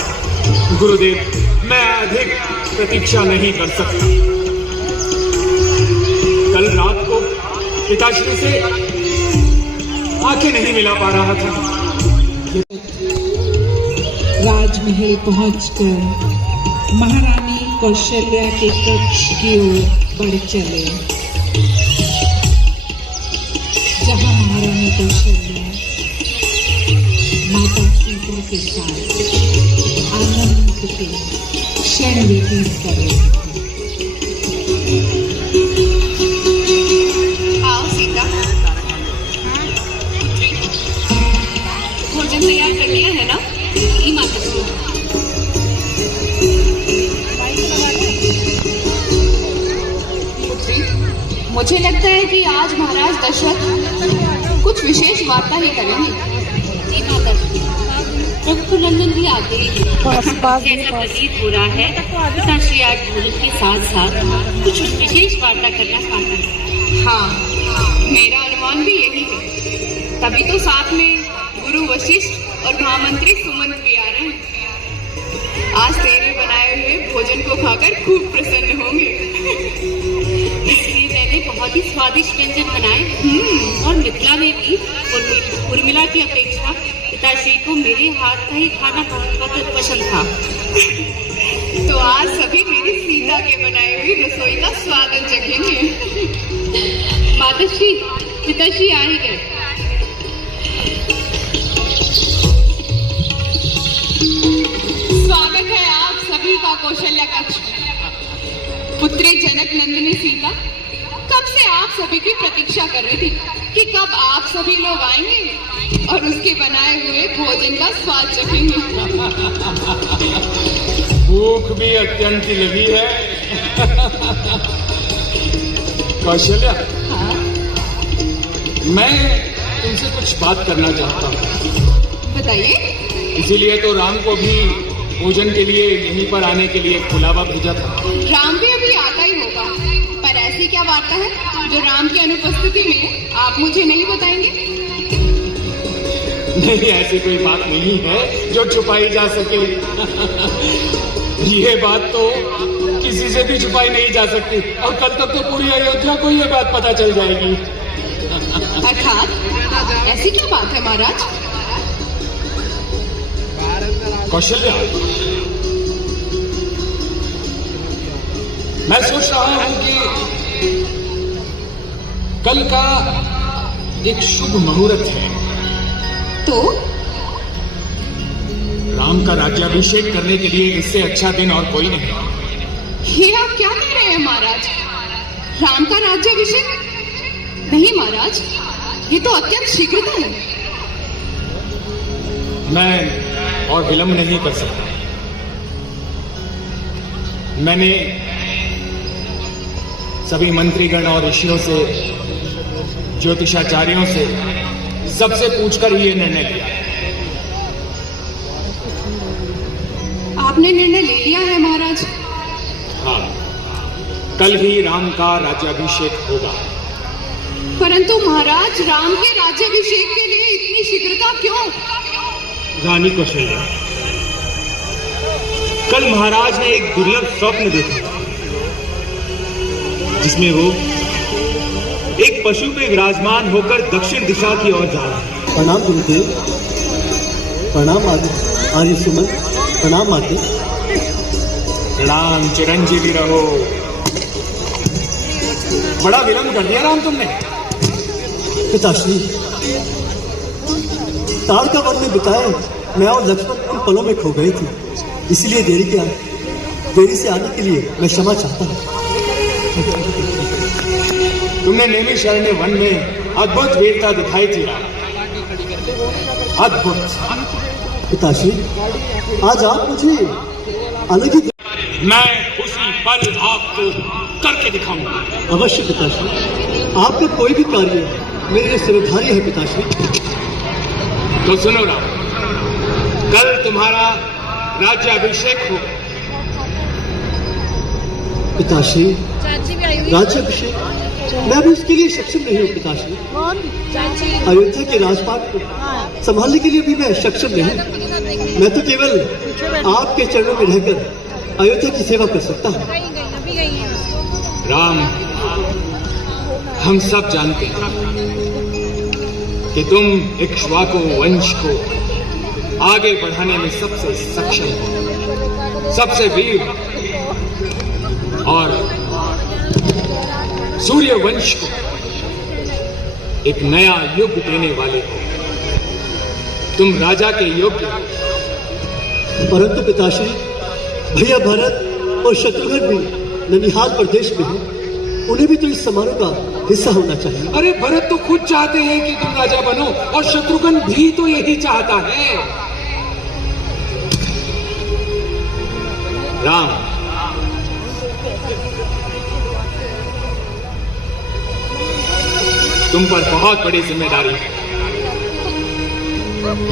गुरुदेव, मैं अधिक प्रतीक्षा नहीं कर सकता। कल रात को पिताश्री से आंखें नहीं मिला पा रहा था। राजमहल पहुंचकर महारानी कौशल्या के कक्ष की ओर बढ़ चले, जहां महारानी कौशल्या माता सीता के साथ आनंद के क्षण व्यतीत कर रहे थे। आओ सीता, भोजन तैयार कर लिया है ना? ई माता पुत्री, मुझे लगता है कि आज महाराज दशरथ कुछ विशेष वार्ता ही करेंगे। जी माता, रघुनंदन भी आते हैं। ऐसा प्रतीत हो रहा है पिताश्री आज भोजन के साथ साथ कुछ विशेष वार्ता करना चाहते हैं। हाँ, मेरा अनुमान भी यही है, तभी तो साथ में गुरु वशिष्ठ और महामंत्री सुमंत भी आ रहे हैं। आज तेरे बनाए हुए भोजन को खाकर खूब प्रसन्न होंगे। इसलिए मैंने बहुत ही स्वादिष्ट व्यंजन बनाए और मिथिला में भी उर्मिला की अपेक्षा पिताश्री को मेरे हाथ का ही खाना बहुत पसंद था। तो आज सभी मेरी सीता के बनाए हुए रसोई का स्वाद चखेंगे। माताश्री, पिताश्री जी आ ही गए। स्वागत है आप सभी का कौशल्या कक्ष में। पुत्री जनक नंदिनी सीता कब से आप सभी की प्रतीक्षा कर रही थी कि कब आप सभी लोग आएंगे और उसके बनाए हुए भोजन का स्वाद चखेंगे। भूख भी अत्यंत ही लगी है। कौशल्या, मैं तुमसे कुछ बात करना चाहता हूँ। बताइए। इसीलिए तो राम को भी भोजन के लिए यहीं पर आने के लिए बुलावा भेजा था। राम भी अभी आता ही होगा, पर ऐसी क्या वार्ता है जो राम की अनुपस्थिति में आप मुझे नहीं बताएंगे? नहीं, ऐसी कोई बात नहीं है जो छुपाई जा सके। ये बात तो किसी से भी छुपाई नहीं जा सकती और कल तक तो पूरी अयोध्या को ये बात पता चल जाएगी। अर्थात ऐसी क्या बात है महाराज? कौशल्या, मैं सोच रहा हूं कि कल का एक शुभ मुहूर्त है, तो राम का राज्याभिषेक करने के लिए इससे अच्छा दिन और कोई नहीं। ये आप क्या कह रहे हैं महाराज? राम का राज्याभिषेक? नहीं महाराज, ये तो अत्यंत शीघ्रता है। मैं और विलंब नहीं कर सकता। मैंने सभी मंत्रीगण और ऋषियों से, ज्योतिषाचार्यों से, सबसे पूछकर ये निर्णय लिया। आपने निर्णय ले लिया है महाराज? हाँ, कल ही राम का राज्याभिषेक होगा। परंतु महाराज, राम के राज्याभिषेक के लिए इतनी शीघ्रता क्यों? रानी कौशल्या, कल महाराज ने एक दुर्लभ स्वप्न देखा जिसमें वो एक पशु पे विराजमान होकर दक्षिण दिशा की ओर जा रहा है। प्रणाम गुरुदेव। प्रणाम आर्य सुमन। प्रणाम माते। प्रणाम, चिरंजीवी रहो। बड़ा विलंब कर दिया राम तुमने। पिताश्री, ताड़का वन में बिताए मैं और लक्ष्मण उन पलों में खो गए थे, इसलिए देरी से आने के लिए मैं क्षमा चाहता हूँ। तुमने नैमिषारण्य वन में अद्भुत वीरता दिखाई थी राम, अद्भुत। पिताश्री, आज आप मुझे अलग ही। मैं उसी पल आपको करके दिखाऊंगा। अवश्य पिताश्री, आपका कोई भी कार्य मेरे लिए सिरधार्य है पिताश्री। तो सुनो राम, कल तुम्हारा राज्याभिषेक होगा। पिताश्री, राज्याभिषेक? मैं अभी उसके लिए सक्षम नहीं हूँ पिताश्री। अयोध्या के राजपाट को संभालने के लिए भी मैं सक्षम नहीं। मैं तो केवल आपके चरणों में रहकर अयोध्या की सेवा कर सकता हूँ। राम, हम सब जानते हैं कि तुम इक्ष्वाकु वंश को आगे बढ़ाने में सबसे सक्षम हो, सबसे वीर, और सूर्य वंश को एक नया युग देने वाले हो। तुम राजा के योग्य हो। परंतु पिताश्री, भैया भरत और शत्रुघ्न भी ननिहाल प्रदेश में हैं। उन्हें भी तो इस समारोह का हिस्सा होना चाहिए। अरे भरत तो खुद चाहते हैं कि तुम राजा बनो, और शत्रुघ्न भी तो यही चाहता है। राम, तुम पर बहुत बड़ी जिम्मेदारी है।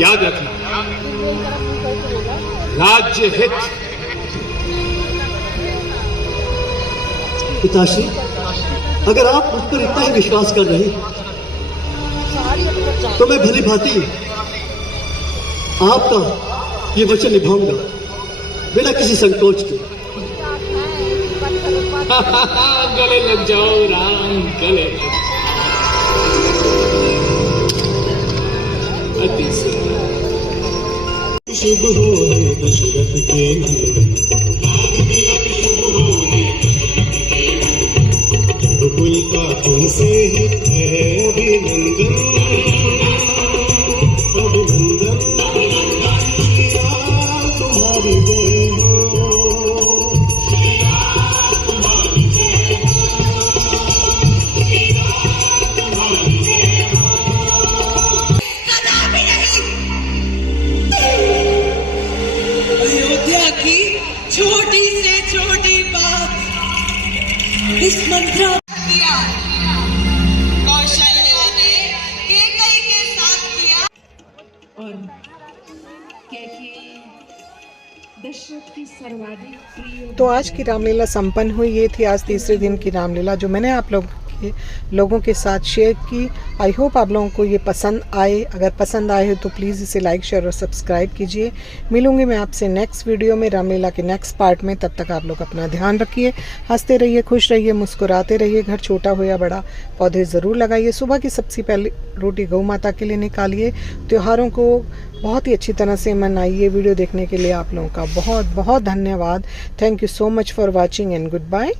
याद रखना, राज्य हित। पिताश्री, अगर आप मुझ पर इतना ही विश्वास कर रहे तो मैं भली भांति आपका ये वचन निभाऊंगा बिना किसी संकोच के। गले लग जाओ राम, गले लग जाओ। अति शुभ होने दशरथ के रघुकुल का तुमसे है अभिनंदन अभिनंदन श्री राम तुम्हारी जय हो। अयोध्या की छोटी से छोटी बात इस मंत्र किया, कौशल्या ने कैकेयी के साथ किया और कैकेयी दशरथ की सर्वाधिक प्रिय। तो आज की रामलीला संपन्न हुई। ये थी आज तीसरे दिन की रामलीला जो मैंने आप लोगों के साथ शेयर की। आई होप आप लोगों को ये पसंद आए। अगर पसंद आए हो तो प्लीज़ इसे लाइक शेयर और सब्सक्राइब कीजिए। मिलूंगी मैं आपसे नेक्स्ट वीडियो में रामलीला के नेक्स्ट पार्ट में। तब तक आप लोग अपना ध्यान रखिए, हंसते रहिए, खुश रहिए, मुस्कुराते रहिए। घर छोटा हो या बड़ा पौधे ज़रूर लगाइए। सुबह की सबसे पहले रोटी गौ माता के लिए निकालिए। त्योहारों को बहुत ही अच्छी तरह से मनाइए। वीडियो देखने के लिए आप लोगों का बहुत बहुत धन्यवाद। Thank you so much for watching and good bye.